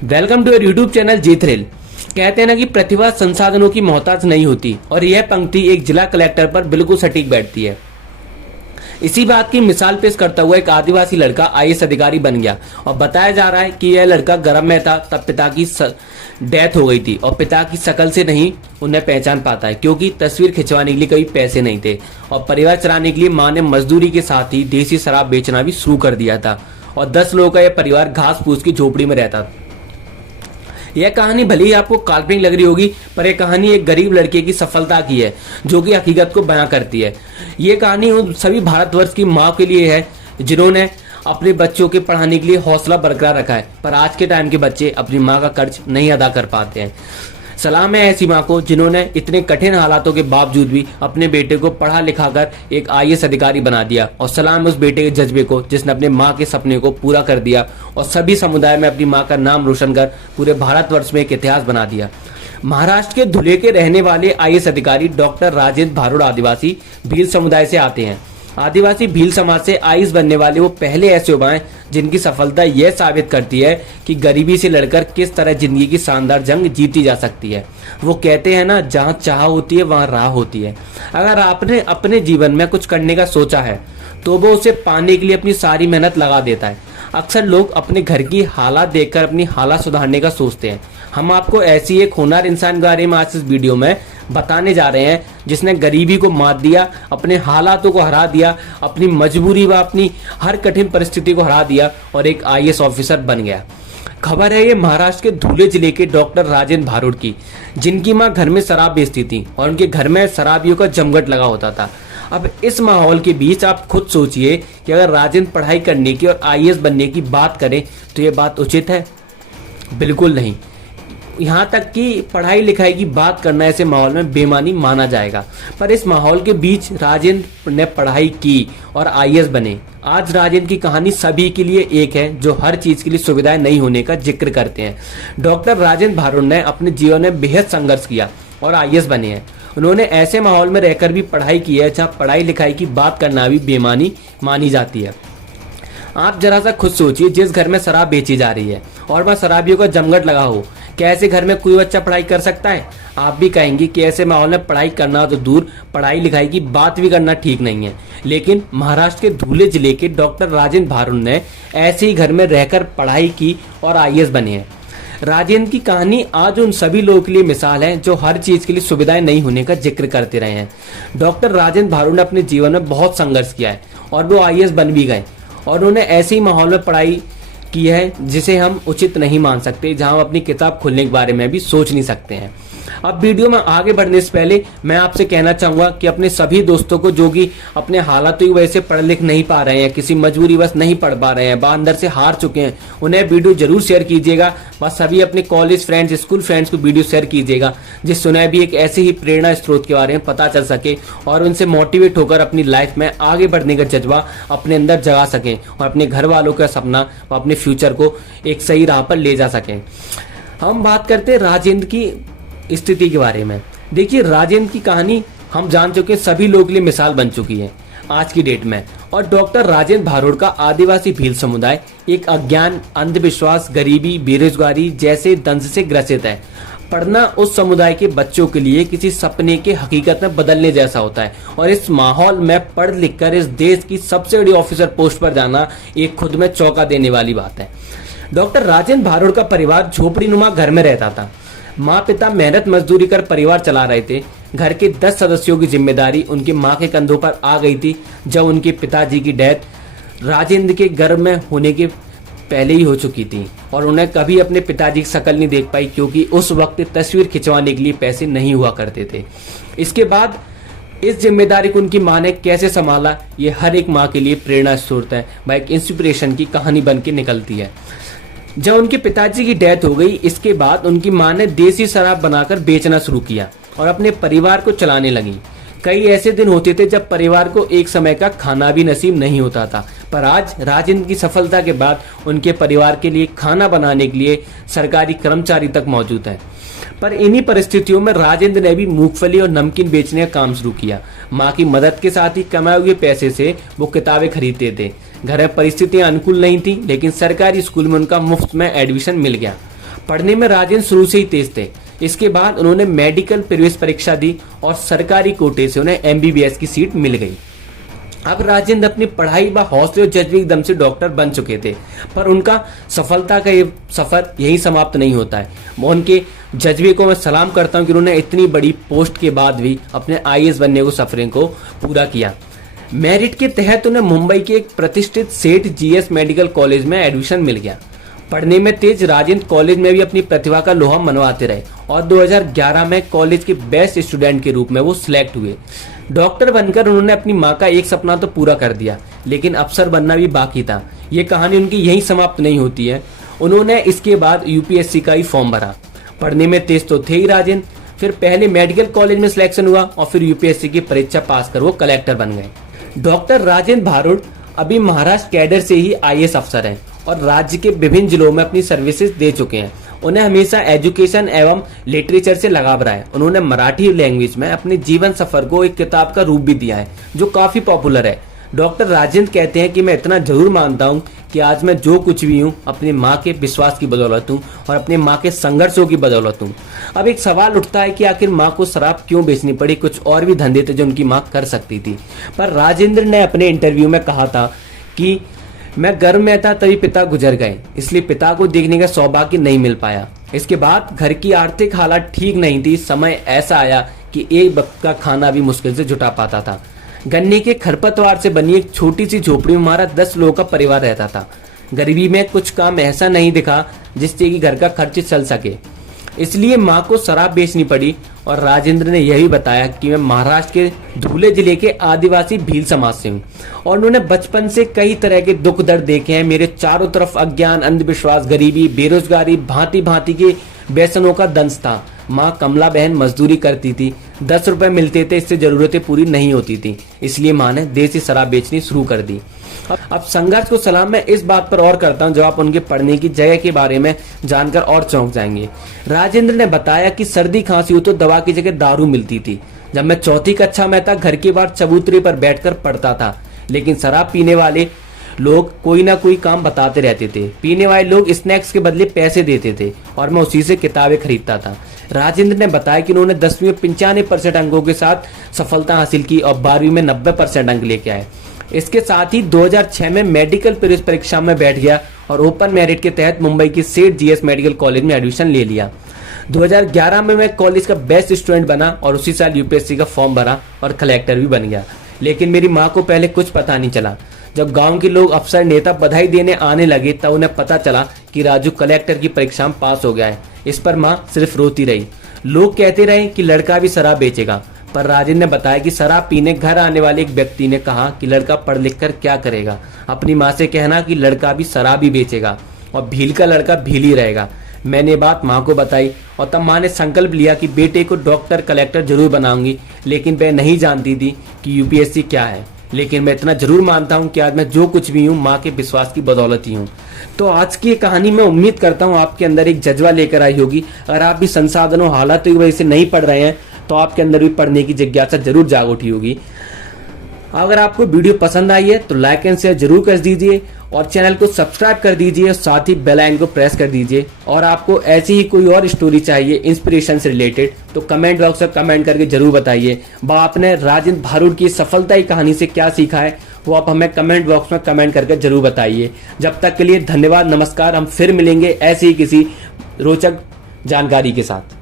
Welcome to your YouTube channel G thrill. कहते हैं ना कि प्रतिभा संसाधनों की मोहताज नहीं होती, और यह पंक्ति एक जिला कलेक्टर पर बिल्कुल सटीक बैठती है। इसी बात की मिसाल पेश करता हुआ एक आदिवासी लड़का आईएएस अधिकारी बन गया, और बताया जा रहा है कि यह लड़का गर्भ में था तब पिता की डेथ हो गई थी, और पिता की शक्ल से नहीं उन्हें पहचान पाता है क्योंकि तस्वीर खिंचवाने के लिए कभी पैसे नहीं थे, और परिवार चलाने के लिए मां ने मजदूरी के साथ ही देसी शराब बेचना भी शुरू कर दिया था, और 10 लोगों का यह परिवार घास फूस की झोपड़ी में रहता था। यह कहानी भले ही आपको काल्पनिक लग रही होगी, पर यह कहानी एक गरीब लड़के की सफलता की है जो कि हकीकत को बयां करती है। यह कहानी उन सभी भारतवर्ष की माँ के लिए है जिन्होंने अपने बच्चों के पढ़ाने के लिए हौसला बरकरार रखा है, पर आज के टाइम के बच्चे अपनी माँ का कर्ज नहीं अदा कर पाते हैं। सलाम है ऐसी माँ को जिन्होंने इतने कठिन हालातों के बावजूद भी अपने बेटे को पढ़ा लिखा कर एक आईएएस अधिकारी बना दिया, और सलाम है उस बेटे के जज्बे को जिसने अपने माँ के सपने को पूरा कर दिया और सभी समुदाय में अपनी माँ का नाम रोशन कर पूरे भारतवर्ष में एक इतिहास बना दिया। महाराष्ट्र के धुले के रहने वाले आईएएस अधिकारी डॉक्टर राजेंद्र भारुड आदिवासी भील समुदाय से आते हैं। आदिवासी भील समाज से आईएएस बनने वाले वो पहले ऐसे युवा हैं जिनकी सफलता यह साबित करती है कि गरीबी से लड़कर किस तरह जिंदगी की शानदार जंग जीती जा सकती है। वो कहते हैं ना, जहाँ चाह होती है वहाँ राह होती है। अगर आपने अपने जीवन में कुछ करने का सोचा है तो वो उसे पाने के लिए अपनी सारी मेहनत लगा देता है। अक्सर लोग अपने घर की हालात देखकर अपनी हालात सुधारने का सोचते हैं। हम आपको ऐसी एक होनहार इंसान के बारे में आज इस वीडियो में बताने जा रहे हैं जिसने गरीबी को मात दिया, अपने हालातों को हरा दिया, अपनी मजबूरी व अपनी हर कठिन परिस्थिति को हरा दिया और एक आईएएस ऑफिसर बन गया। खबर है ये महाराष्ट्र के धुले जिले के डॉक्टर राजेंद्र भारुड की, जिनकी मां घर में शराब बेचती थी और उनके घर में शराबियों का जमघट लगा होता था। अब इस माहौल के बीच आप खुद सोचिए कि अगर राजेंद्र पढ़ाई करने की और आईएएस बनने की बात करें तो ये बात उचित है? बिल्कुल नहीं। यहाँ तक कि पढ़ाई लिखाई की बात करना ऐसे माहौल में बेईमानी माना जाएगा। पर इस माहौल के बीच राजेंद्र ने पढ़ाई की और आईएएस बने। आज राजेंद्र की कहानी सभी के लिए एक है जो हर चीज के लिए सुविधाएं नहीं होने का जिक्र करते हैं। डॉक्टर राजेंद्र भारुड ने अपने जीवन में बेहद संघर्ष किया और आईएएस बने हैं। उन्होंने ऐसे माहौल में रहकर भी पढ़ाई की है जहाँ पढ़ाई लिखाई की बात करना भी बेईमानी मानी जाती है। आप जरा सा खुद सोचिए, जिस घर में शराब बेची जा रही है और वह शराबियों का जमघट लगा हो, क्या ऐसे घर में कोई बच्चा पढ़ाई कर सकता है? आप भी कहेंगे कि ऐसे माहौल में पढ़ाई करना तो दूर, पढ़ाई लिखाई की बात भी करना ठीक नहीं है। लेकिन महाराष्ट्र के धुले जिले के डॉक्टर राजेंद्र भारुड ने ऐसे ही घर में रहकर पढ़ाई की और आईएएस बने हैं। राजेंद्र की कहानी आज उन सभी लोगों के लिए मिसाल है जो हर चीज के लिए सुविधाएं नहीं होने का जिक्र करते रहे हैं। डॉक्टर राजेंद्र भारुड ने अपने जीवन में बहुत संघर्ष किया है और वो आईएएस बन भी गए, और उन्होंने ऐसे ही माहौल में पढ़ाई की है जिसे हम उचित नहीं मान सकते, जहां हम अपनी किताब खोलने के बारे में भी सोच नहीं सकते हैं। अब वीडियो में आगे बढ़ने से पहले मैं आपसे कहना चाहूंगा कि अपने सभी दोस्तों को जो कि अपने हालातों की वजह से पढ़ लिख नहीं पा रहे हैं, किसी मजबूरी बस नहीं पढ़ पा रहे हैं, अंदर से हार चुके हैं, उन्हें वीडियो जरूर शेयर कीजिएगा। बस सभी अपने कॉलेज फ्रेंड्स, स्कूल फ्रेंड्स को वीडियो शेयर कीजिएगा जिससे उन्हें भी एक ऐसे ही प्रेरणा स्रोत के बारे में पता चल सके और उनसे मोटिवेट होकर अपनी लाइफ में आगे बढ़ने का जज्बा अपने अंदर जगा सकें और अपने घर वालों का सपना व अपने फ्यूचर को एक सही राह पर ले जा सकें। हम बात करते हैं राजेंद्र की स्थिति के बारे में। देखिए, राजेंद्र की कहानी हम जान चुके, सभी लोगों के लिए मिसाल बन चुकी है आज की डेट में। और डॉक्टर राजेंद्र भारुड का आदिवासी भील समुदाय एक अज्ञान, अंधविश्वास, गरीबी, बेरोजगारी जैसे दंश से ग्रसित है। पढ़ना उस समुदाय के बच्चों के लिए किसी सपने के हकीकत में बदलने जैसा होता है, और इस माहौल में पढ़ लिख कर इस देश की सबसे बड़ी ऑफिसर पोस्ट पर जाना एक खुद में चौंका देने वाली बात है। डॉक्टर राजेंद्र भारुड का परिवार झोपड़ी नुमा घर में रहता था। माँ पिता मेहनत मजदूरी कर परिवार चला रहे थे। घर के 10 सदस्यों की जिम्मेदारी उनकी माँ के कंधों पर आ गई थी जब उनके पिताजी की डेथ राजेंद्र के गर्भ में होने के पहले ही हो चुकी थी, और उन्हें कभी अपने पिताजी की शक्ल नहीं देख पाई क्योंकि उस वक्त तस्वीर खिंचवाने के लिए पैसे नहीं हुआ करते थे। इसके बाद इस जिम्मेदारी को उनकी माँ ने कैसे संभाला, ये हर एक माँ के लिए प्रेरणा स्रोत है, वह एक इंस्पिरेशन की कहानी बन के निकलती है। जब उनके पिताजी की डेथ हो गई, इसके बाद उनकी मां ने देसी शराब बनाकर बेचना शुरू किया और अपने परिवार को चलाने लगी। कई ऐसे दिन होते थे जब परिवार को एक समय का खाना भी नसीब नहीं होता था, पर आज राजेंद्र की सफलता के बाद उनके परिवार के लिए खाना बनाने के लिए सरकारी कर्मचारी तक मौजूद है। पर इन्हीं परिस्थितियों में राजेंद्र ने भी मूंगफली और नमकीन बेचने का काम शुरू किया। माँ की मदद के साथ ही कमाए हुए पैसे से वो किताबें खरीदते थे। घर में परिस्थितियां अनुकूल नहीं थी, लेकिन सरकारी स्कूल में उनका मुफ्त में एडमिशन मिल गया। पढ़ने में राजेंद्र शुरू से ही तेज थे। इसके बाद उन्होंने मेडिकल प्रवेश परीक्षा दी और सरकारी कोटे से उन्हें एमबीबीएस की सीट मिल गई। अब राजेंद्र अपनी पढ़ाई व हौसले और जज्बे एकदम से डॉक्टर बन चुके थे, पर उनका सफलता का ये सफर यही समाप्त नहीं होता है। उनके जज्बे को मैं सलाम करता हूं कि उन्होंने इतनी बड़ी पोस्ट के बाद भी अपने आईएएस बनने को सफर को पूरा किया। मेरिट के तहत उन्हें मुंबई के एक प्रतिष्ठित सेठ जीएस मेडिकल कॉलेज में एडमिशन मिल गया। पढ़ने में तेज राजेंद्र कॉलेज में भी अपनी प्रतिभा का लोहा मनवाते रहे और 2011 में कॉलेज के बेस्ट स्टूडेंट के रूप में वो सिलेक्ट हुए। डॉक्टर बनकर उन्होंने अपनी माँ का एक सपना तो पूरा कर दिया, लेकिन अफसर बनना भी बाकी था। ये कहानी उनकी यहीं समाप्त नहीं होती है। उन्होंने इसके बाद यूपीएससी का ही फॉर्म भरा। पढ़ने में तेज तो थे ही राजेंद्र, फिर पहले मेडिकल कॉलेज में सिलेक्शन हुआ और फिर यूपीएससी की परीक्षा पास कर वो कलेक्टर बन गए। डॉक्टर राजेंद्र भारुड अभी महाराष्ट्र कैडर से ही आईएएस अफसर हैं और राज्य के विभिन्न जिलों में अपनी सर्विसेज दे चुके हैं। उन्हें हमेशा एजुकेशन एवं लिटरेचर से लगाव रहा है। उन्होंने मराठी लैंग्वेज में अपने जीवन सफर को एक किताब का रूप भी दिया है जो काफी पॉपुलर है। डॉक्टर राजेंद्र कहते हैं कि मैं इतना जरूर मानता हूं कि आज मैं जो कुछ भी हूं अपनी माँ के विश्वास की बदौलत हूं और अपनी माँ के संघर्षों की बदौलत हूं। अब एक सवाल उठता है कि आखिर माँ को शराब क्यों बेचनी पड़ी? कुछ और भी धंधे थे जो उनकी माँ कर सकती थी। पर राजेंद्र ने अपने इंटरव्यू में कहा था कि मैं गर्भ में था तभी पिता गुजर गए, इसलिए पिता को देखने का सौभाग्य नहीं मिल पाया। इसके बाद घर की आर्थिक हालत ठीक नहीं थी। समय ऐसा आया कि एक वक्त का खाना भी मुश्किल से जुटा पाता था। गन्ने के खरपतवार से बनी एक छोटी सी झोपड़ी में हमारा 10 लोगों का परिवार रहता था। गरीबी में कुछ काम ऐसा नहीं दिखा जिससे कि घर का खर्च चल सके, इसलिए माँ को शराब बेचनी पड़ी। और राजेंद्र ने यह भी बताया कि मैं महाराष्ट्र के धुले जिले के आदिवासी भील समाज से हूँ और उन्होंने बचपन से कई तरह के दुख दर्द देखे हैं। मेरे चारों तरफ अज्ञान, अंधविश्वास, गरीबी, बेरोजगारी, भांति भांति के व्यसनों का दंश था। माँ कमला बहन मजदूरी करती थी, 10 रुपए मिलते थे, इससे जरूरतें पूरी नहीं होती थी, इसलिए माँ ने देसी शराब बेचनी शुरू कर दी। अब संघर्ष को सलाम मैं इस बात पर और करता हूं जब आप उनके पढ़ने की जगह के बारे में जानकर और चौंक जाएंगे। राजेंद्र ने बताया कि सर्दी खांसी हो तो दवा की जगह दारू मिलती थी। जब मैं चौथी कक्षा में था घर के बाहर चबूतरे पर बैठकर पढ़ता था, लेकिन शराब पीने वाले लोग कोई ना कोई काम बताते रहते थे। पीने वाले लोग स्नैक्स के बदले पैसे देते थे और मैं उसी से किताबें खरीदता था। राजेंद्र ने बताया कि उन्होंने 10वीं में 95% अंकों के साथ सफलता हासिल की और 12वीं में 90% अंक लेके आए। इसके साथ ही 2006 में मेडिकल प्रवेश परीक्षा में बैठ गया और ओपन मेरिट के तहत मुंबई की सेठ जीएस मेडिकल कॉलेज में एडमिशन ले लिया। 2011 में मैं कॉलेज का बेस्ट स्टूडेंट बना और उसी साल यूपीएससी का फॉर्म भरा और कलेक्टर भी बन गया। लेकिन मेरी माँ को पहले कुछ पता नहीं चला। जब गांव के लोग अफसर नेता बधाई देने आने लगे तब उन्हें पता चला कि राजू कलेक्टर की परीक्षा में पास हो गया है। इस पर माँ सिर्फ रोती रही। लोग कहते रहे कि लड़का भी शराब बेचेगा, पर राजेंद्र ने बताया कि शराब पीने घर आने वाले एक व्यक्ति ने कहा कि लड़का पढ़ लिख कर क्या करेगा। अपनी माँ से कहना कि लड़का भी शराब ही बेचेगा और भील का लड़का भील ही रहेगा। मैंने बात माँ को बताई और तब माँ ने संकल्प लिया कि बेटे को डॉक्टर कलेक्टर जरूर बनाऊंगी। लेकिन वह नहीं जानती थी कि यूपीएससी क्या है। लेकिन मैं इतना जरूर मानता हूँ कि आज मैं जो कुछ भी हूँ माँ के विश्वास की बदौलत ही हूँ। तो आज की ये कहानी मैं उम्मीद करता हूँ आपके अंदर एक जज्बा लेकर आई होगी। अगर आप भी संसाधनों हालातों की वजह से नहीं पढ़ रहे हैं तो आपके अंदर भी पढ़ने की जिज्ञासा जरूर जाग उठी होगी। अगर आपको वीडियो पसंद आई है तो लाइक एंड शेयर जरूर कर दीजिए और चैनल को सब्सक्राइब कर दीजिए और साथ ही बेल आइकन को प्रेस कर दीजिए। और आपको ऐसी ही कोई और स्टोरी चाहिए इंस्पिरेशन से रिलेटेड तो कमेंट बॉक्स में कमेंट करके जरूर बताइए। आपने राजेंद्र भारुड की सफलता की कहानी से क्या सीखा है वो आप हमें कमेंट बॉक्स में कमेंट करके जरूर बताइए। जब तक के लिए धन्यवाद, नमस्कार। हम फिर मिलेंगे ऐसी ही किसी रोचक जानकारी के साथ।